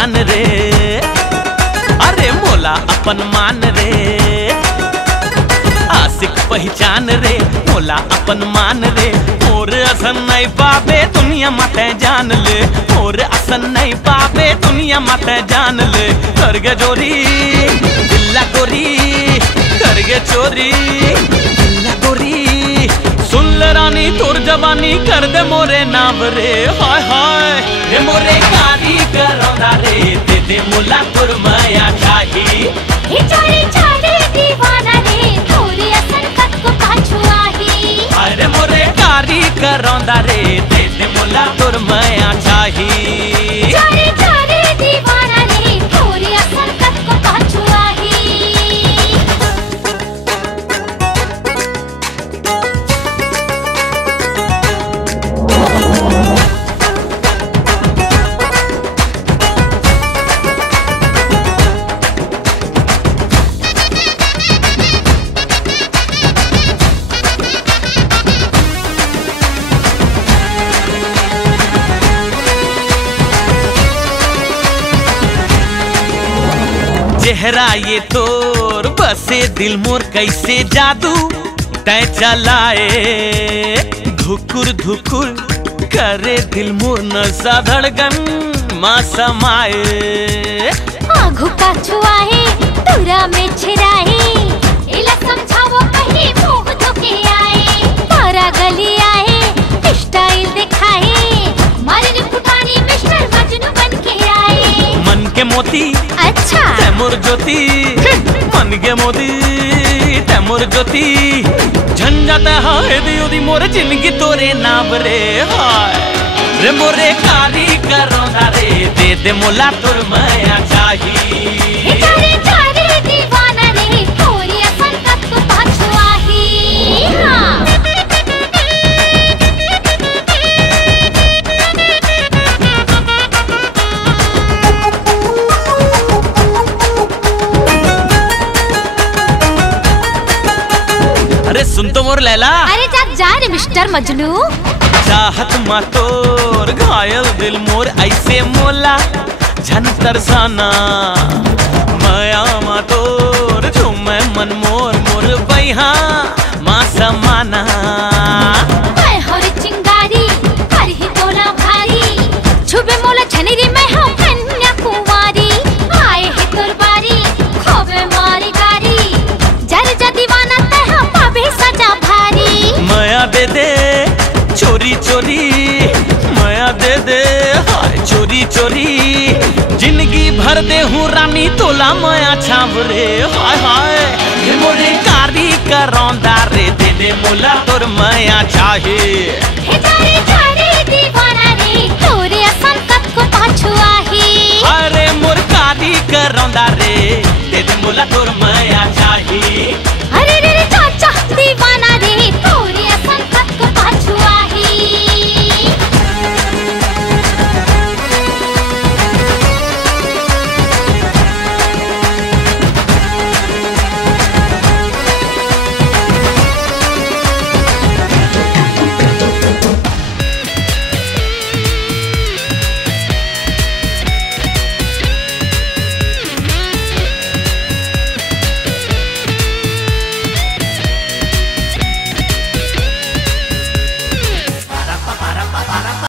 पहचान रे, अरे मोला अपन मान रे, आशिक पहचान रे, मोला अपन मान रे। मोर असन नहीं पावे दुनिया माते जान ले, मोर असन नहीं पावे दुनिया माते जान ले। करगे चोरी दिल्ला गोरी, करगे चोरी दिल्ला गोरी, सुन ले रानी तोर जवानी कर दे मोरे नाम रे। हाय हाय हे मोरे कारी करौंदा रे, दे दे मोला तोर माया चाही। हे चोरी चोरी दीवाना रे, तोरी असन कत को पाछू आही। अरे मोरे कारी करौंदा रे, दे दे मोला तोर माया चाही। चोरी चोरी दीवाना रे, तोरी असन कत को पाछू आही। चेहरा ये तोर बसे दिल मोर कैसे जादू तय चलाए, धुकुर धुकुर करे दिल मोर नसा धड़कन माँ समाए। आघू पाछू आहे तुरा में छिराही, इला समझावो कहीं मुंह धोके आए। तारा गली आए स्टाइल दिखाए, मारे फुटानी मिस्टर मजनू बन के आए। मन के मोती अच्छा तैमुर ज्योति, मन के मोती तैमुर ज्योति, झंझट हाय दी मोर जिंदगी तोरे नाम रे। हाय रे मोरे कारी करौंदा रे, दे दे मोला तोर माया चाही। हे चोरी चोरी दीवाना रे, तोरी असन कत को पाछू आही। हाँ अरे सुन तो मोर लैला, अरे जा रे मिस्टर मजनू। चाहत मा तोर घायल दिल मोर ऐसे मोला झन तरसाना, माया मा तोर झूमे मन मोर मोर बैहा माँ समाना। मैं हरी चिंगारी कर ही तोला भारी, छुबे मोला छनेरी मैं हम कन्या कुंवारी। आए है तोर बारी खोबे मारी गारी, जर जा दीवाना तह पावे सजा भारी। माया दे दे चोरी चोरी, माया दे दे हाय चोरी चोरी, जिंदगी भर दे हूँ रानी तोला माया छाव रे। हाय हाय हे मोरे कारी करौंदा रे, दे दे मोला तोर माया चाहे।